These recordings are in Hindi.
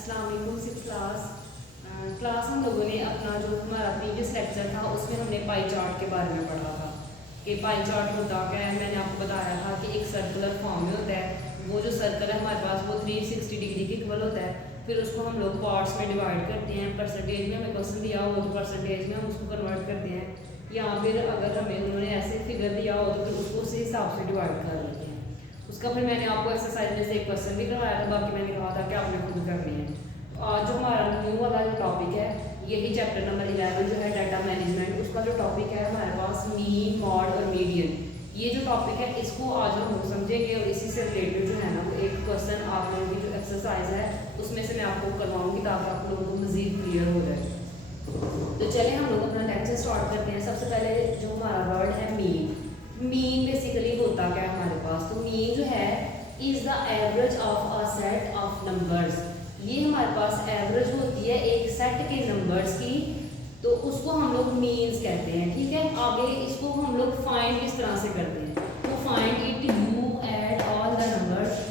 अस्सलाम वालेकुम। सिक्स क्लास हम लोगों ने अपना जो हमारा प्रीवियस लेक्चर था उसमें हमने पाई चार्ट के बारे में पढ़ा था कि पाई चार्ट होता क्या है। मैंने आपको बताया था कि एक सर्कुलर फॉर्म में होता है। वो जो सर्कल है हमारे पास वो 360 डिग्री के इक्वल होता है। फिर उसको हम लोग पार्ट्स में डिवाइड करते हैं। परसेंटेज में हमें क्वेश्चन दिया हो तो परसेंटेज में हम उसको कन्वर्ट करते हैं, या फिर अगर हमें उन्होंने ऐसे फिगर दिया हो तो फिर उसको उसी हिसाब से डिवाइड कर लेते हैं। उसका फिर मैंने आपको एक्सरसाइज में से एक क्वेश्चन भी करवाया था, बाकी मैंने कहा था कि आपने खुद करनी है। आज जो हमारा न्यू वाला जो टॉपिक है, यही चैप्टर नंबर 11 जो है डाटा मैनेजमेंट, उसका जो टॉपिक है हमारे पास मीन, मॉड और मीडियन। ये जो टॉपिक है इसको आज हम लोग समझेंगे और इसी से रिलेटेड जो है ना वो एक क्वेश्चन आप लोगों की जो एक्सरसाइज है उसमें से मैं आपको करवाऊंगी ताकि आप लोगों को मजीद क्लियर हो जाए। तो चले हम लोग अपना लेक्चर स्टार्ट करते हैं। सबसे पहले जो हमारा वर्ड है मीन। मीन बेसिकली होता क्या है हमारे पास, तो मीन जो है is the average of a set of numbers. ये हमारे पास एवरेज होती है एक सेट के नंबर्स की, तो उसको हम लोग मीन्स कहते हैं। ठीक है, आगे इसको हम लोग फाइंड किस तरह से करते हैं, तो find it you add all the numbers.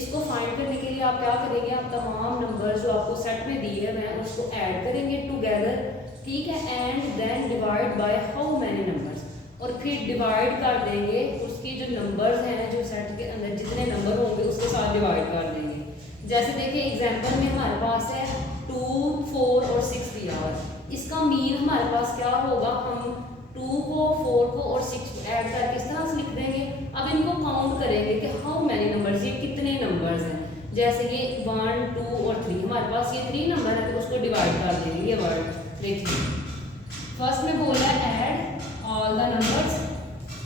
इसको फाइंड करने के लिए आप क्या करेंगे, आप तमाम नंबर जो आपको सेट में दिए हैं उसको ऐड करेंगे टुगेदर। ठीक है, and then divide by how many numbers, और फिर डिवाइड कर देंगे उसकी जो नंबर्स हैं जो सेट के अंदर जितने नंबर होंगे उसके साथ डिवाइड कर देंगे। जैसे देखिए एग्जांपल में हमारे पास है 2, 4 और 6 दिया हुआ। इसका मीन हमारे पास क्या होगा, हम 2 को 4 को और 6 को ऐड करके इस तरह से लिख देंगे। अब इनको काउंट करेंगे कि हाउ मैनी नंबर्स, ये कितने नंबर्स हैं। जैसे ये 1, 2 और 3, हमारे पास ये 3 नंबर है तो उसको डिवाइड कर देंगे। ये वर्ड देखिए फर्स्ट में बोला है ऐड ऑल द नंबर्स,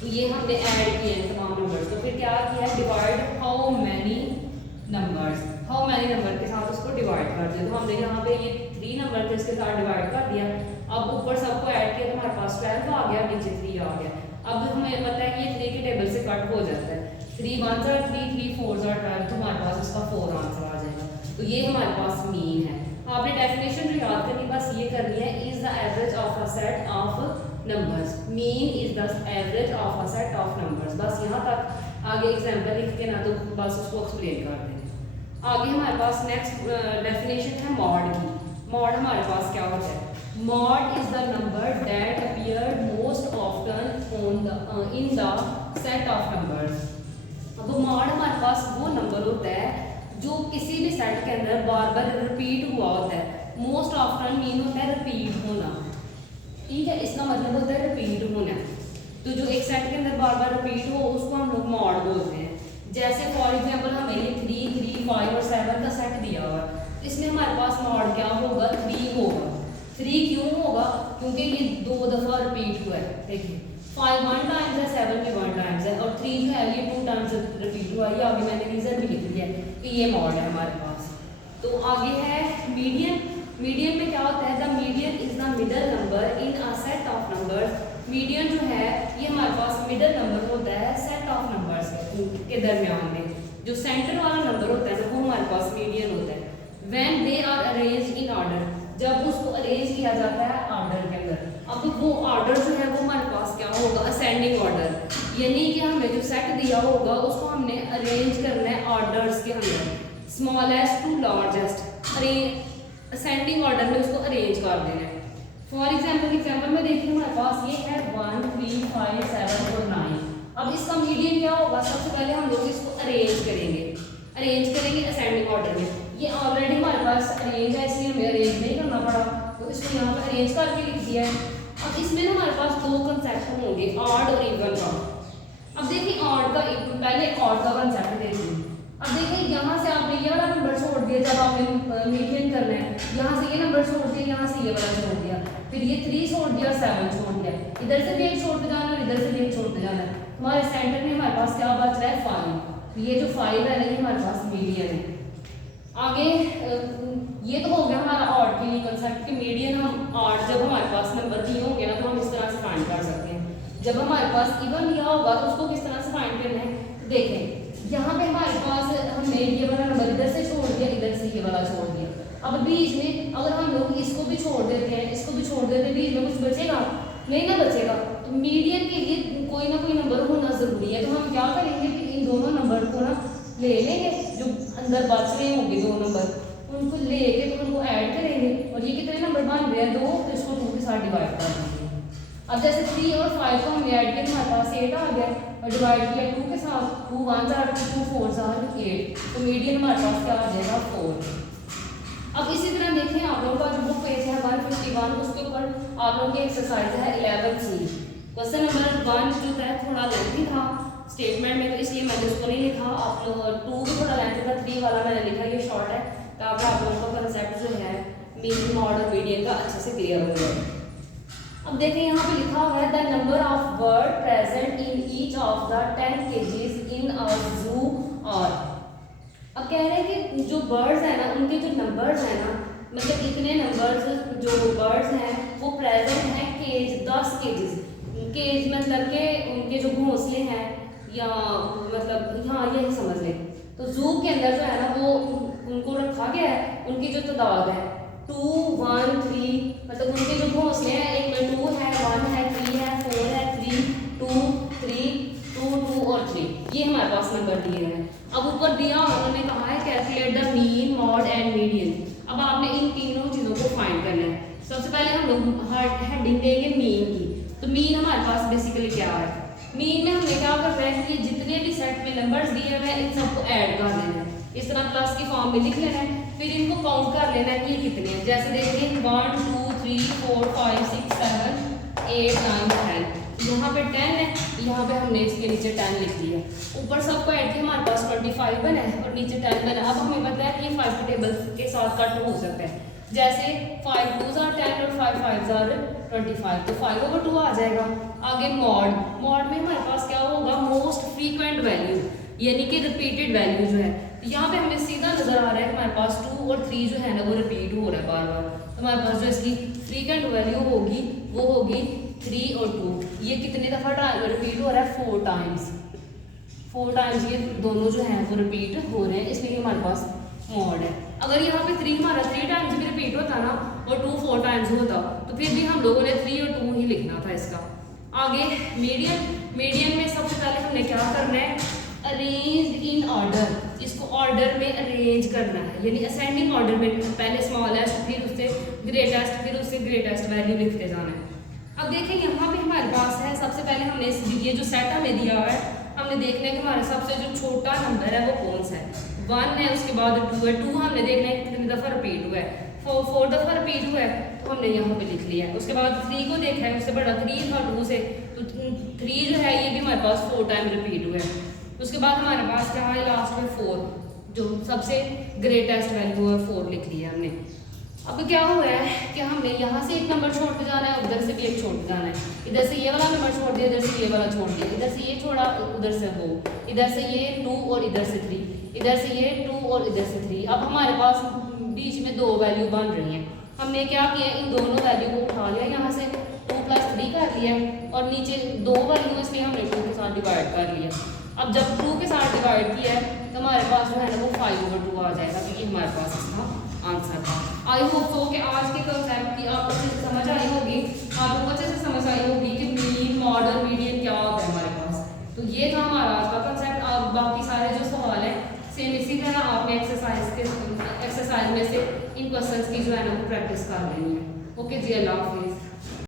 तो ये हमने ऐड किए हैं तमाम नंबर्स। तो फिर क्या किया है, divide how many numbers, how many number के साथ उसको डिवाइड कर दिया। तो हमने यहाँ पे ये 3 नंबर थे इसके साथ डिवाइड कर दिया। अब ऊपर सबको ऐड किया तो हमारे पास 12 आ गया, नीचे 3 आ गया। अब हमें पता है कि ये 3 के टेबल से कट हो जाता है। 3 1 are 3, 3 4 are 12, तो हमारे पास इसका 4 आंसर आ जाएगा। तो ये हमारे पास मीन है। आपने डेफिनेशन जो याद करनी बस ये करनी है, is the average of a set of numbers. Mean is the average of a set of numbers. बस यहाँ तक, आगे एग्जाम्पल लिख के ना तो बस उसको एक्सप्लेन कर देंगे। आगे हमारे पास नेक्स्ट डेफिनेशन है मॉड की। मॉड हमारे पास क्या होता है, mod is the number that appear most often on the in the set of numbers. अब मॉड हमारे पास वो नंबर होता है जो किसी भी सेट के अंदर बार बार रिपीट हुआ होता है। मोस्ट ऑफ्टन मीन होता है रिपीट होना। ठीक है, इसका मतलब होता है रिपीट होना। तो जो एक सेट के अंदर बार बार रिपीट हो उसको हम लोग मॉड बोलते हैं। जैसे फॉर एग्जाम्पल हमें ये 3, 3, 5 और 7 का सेट दिया हुआ, इसमें हमारे पास मॉड क्या होगा, 3 होगा। 3 क्यों होगा, क्योंकि ये 2 दफ़ा रिपीट हुआ है। देखिए 5 1 टाइम्स है, 7 भी 1 टाइम्स है, और 3 जो है ये 2 टाइम्स रिपीट हुआ। ये आगे मैंने रीजन भी लिख दिया कि ये मॉड है हमारे पास। तो आगे है मीडियन। मीडियन में क्या होता है, the median is the middle number in a set of numbers. Median जो है ये हमारे पास मिडल नंबर होता है सेट ऑफ नंबर्स के दरमियान में। जो सेंटर वाला नंबर होता है ना वो हमारे पास मीडियन होता है। When they are arranged in order, जब उसको अरेंज किया जाता है ऑर्डर के अंदर। अब वो ऑर्डर जो है वो हमारे पास क्या होगा, असेंडिंग ऑर्डर, यानी कि हमें जो सेट दिया होगा उसको हमने अरेंज करना है ऑर्डर्स के अंदर, smallest to largest, ascending order में उसको अरेंज कर देना है। फॉर एग्जाम्पल में देखिए हमारे पास ये है 1 3 5 7 और 9। अब इसका मीडियन क्या होगा, सबसे पहले हम लोग इसको अरेंज करेंगे असेंडिंग ऑर्डर में। ये ऑलरेडी हमारे पास अरेंज है इसलिए हमें अरेंज नहीं करना पड़ा, तो इसको यहाँ पर अरेंज करके लिख दिया है। अब इसमें ना हमारे पास 2 कंसेप्ट होंगे, ऑड और इवन का। अब देखिए ऑड का, पहले ऑड का कंसेप्ट देखिए। अब देखिए यहाँ से आपने ये वाला नंबर छोड़ दिया, जब आपने मीडियन करना है यहाँ से ये नंबर छोड़ दिया, यहाँ से ये वाला छोड़ दिया, फिर ये 3 छोड़ दिया और 7 छोड़ दिया। इधर से भी एक छोड़ते जाना और इधर से भी एक छोड़ते जाना है। हमारे सेंटर में हमारे पास क्या बच रहा है, 5। ये जो 5 है ना ये हमारे पास मीडियन है। आगे ये तो हो गया हमारा ऑड के लिए कंसेप्ट कि मीडियन हम ऑड, जब हमारे पास नंबर दिए होंगे ना तो हम इस तरह से फाइंड कर सकते हैं। जब हमारे पास इवन दिया होगा तो उसको किस तरह से फाइंड करना है, तो देखें यहाँ पे हमारे पास हमने ये वाला नंबर इधर से छोड़ दिया, इधर से ये वाला छोड़ दिया। अब बीच में अगर हम लोग इसको भी छोड़ देते हैं, इसको भी छोड़ देते हैं, बीच में कुछ बचेगा नहीं ना बचेगा। तो मीडियन के लिए कोई ना कोई नंबर होना जरूरी है। तो हम क्या करेंगे कि इन दोनों नंबर को ना ले लेंगे, जो अंदर बच रहे होंगे 2 नंबर, उनको लेके तो उनको ऐड करेंगे और ये कितने नंबर बन रहे हैं 2, तो इसको 2 के साथ डिवाइड कर देंगे। अब जैसे 3 और 5 को हमने ऐड किया, हमारे पास 8 आ गया और डिवाइड किया 2 के साथ, 2 1 जार 2 4 जार 8, तो मीडियन हमारे पास क्या आ जाएगा 4। अब इसी तरह देखें आप लोगों का जो बुक पेज है 151, उसके ऊपर आप लोगों की एक्सरसाइज है 11C। क्वेश्चन नंबर 1 जो है थोड़ा लेंथी था स्टेटमेंट में, तो इसलिए मैंने उसको नहीं लिखा। आप लोग 2 भी थोड़ा लेंथी था, 3 वाला मैंने लिखा, ये शॉर्ट है ताकि आप लोगों का कंसेप्ट जो है मीन मॉड और मीडियन का अच्छे से क्लियर हो जाए। अब देखिए यहाँ पे लिखा हुआ है the number of bird present in each of the 10 केजेस इन अ जू और। अब कह रहे हैं कि जो बर्ड्स हैं ना उनके जो नंबर्स हैं ना, मतलब इतने नंबर्स जो बर्ड्स हैं वो प्रेजेंट हैं केज 10 केजेस। केज मतलब के उनके जो घोंसले हैं या मतलब हाँ यही समझ लें। तो जू के अंदर जो है ना वो उनको रखा गया है, उनकी जो तादाद है 2 1 3, मतलब उनके जो घोंसले हैं एक में 2 है 1 है 3 है 4 है 3 2 3 2 2 और 3, ये हमारे पास नंबर दिए हैं। अब ऊपर दिया उन्होंने कहा है calculate the mean mod and median. अब आपने इन तीनों चीज़ों को फाइंड करना है। सबसे पहले हम लोग हेडिंग देंगे मीन की। तो मीन हमारे पास बेसिकली क्या है, मीन में हमने क्या करना है कि जितने भी सेट में नंबर्स दिए हुए हैं इन सबको ऐड कर लेना है, इस तरह प्लस की फॉर्म में लिख लेना है, फिर इनको काउंट कर लेना है कि ये कितने हैं। जैसे देखिए 1 2 3 4 5 6 7 8 9 10, यहाँ पे 10 है, यहाँ पे हमने इसके नीचे 10 लिख दिया। ऊपर सबको ऐड किया हमारे पास 25 बना है और नीचे 10 बना। अब हमें पता है कि ये 5 टेबल के साथ कट हो सकता है, जैसे 5 2 जार 10 और 5 5 जार 25, तो 5/2 आ जाएगा। आगे मॉड, मॉड में हमारे पास क्या होगा मोस्ट फ्रीक्वेंट वैल्यू, यानी कि रिपीटेड वैल्यू जो है। तो यहाँ पे हमें सीधा नजर आ रहा है कि हमारे पास 2 और 3 जो है ना वो रिपीट हो रहा है बार बार। तो हमारे पास जो इसकी फ्रीक्वेंट वैल्यू होगी वो होगी 3 और 2। ये कितने दफ़ा रिपीट हो रहा है 4 टाइम्स, 4 टाइम्स ये दोनों जो हैं वो रिपीट हो रहे हैं, इसलिए हमारे पास मॉड है। अगर यहाँ पे 3 हमारा 3 टाइम्स भी रिपीट होता ना और 2 4 टाइम्स होता तो फिर भी हम लोगों ने 3 और 2 ही लिखना था इसका। आगे मीडियन, मीडियन में सबसे पहले हमने क्या करना है अरेंज इन ऑर्डर, इसको ऑर्डर में अरेंज करना है, यानी असेंडिंग ऑर्डर में पहले स्मॉलेस्ट फिर उससे ग्रेटेस्ट फिर उससे ग्रेटेस्ट वैल्यू लिखते जाना है। अब देखें यहाँ पे हमारे पास है सबसे पहले हमने ये जो सेट हमें दिया हुआ है हमने देखना है कि हमारा सबसे जो छोटा नंबर है वो कौन सा है। 1 है, उसके बाद 2 है, 2 हमने देखना है कितनी दफ़ा रिपीट हुआ है, 4 दफ़ा रिपीट हुआ है तो हमने यहाँ पे लिख लिया है। उसके बाद 3 को देखा है, उससे बड़ा 3 था 2 से, तो 3 जो है ये भी हमारे पास 4 टाइम रिपीट हुआ है। उसके बाद हमारे पास क्या है लास्ट में 4, जो सबसे ग्रेटेस्ट वैल्यू है 4 लिख लिया हमने। अब क्या हुआ है कि हमने यहाँ से एक नंबर छोड़ते जाना है, उधर से भी एक छोड़ते जाना है। इधर से ये वाला नंबर छोड़ दिया, इधर से ये वाला छोड़ दिया, इधर से ये छोड़ा उधर से वो, इधर से ये 2 और इधर से 3, इधर से ये 2 और इधर से 3। अब हमारे पास बीच में 2 वैल्यू बन रही हैं। हमने क्या किया इन दोनों वैल्यू को उठा लिया, यहाँ से 2 + 3 कर लिया और नीचे 2 वैल्यू इसलिए हमने 2 के साथ डिवाइड कर लिया। अब जब 2 के साथ डिवाइड किया है तो हमारे पास जो है ना वो 5/2 आ जाएगा, क्योंकि हमारे पास इसका आंसर था। आई होप सो कि आज के कंसेप्ट की आपको अच्छे से समझ आई होगी, आपको अच्छे से समझ आई होगी कि मीन मॉड और मीडियन क्या होता है हमारे पास। तो ये था हमारा आज का कंसेप्ट। अब बाकी सारे जो सवाल हैं सेम इसी तरह आपने एक्सरसाइज में से इन क्वेश्चंस की जो है ना वो प्रैक्टिस कर लेनी है। ओके जी, अल्लाह हाफिज़।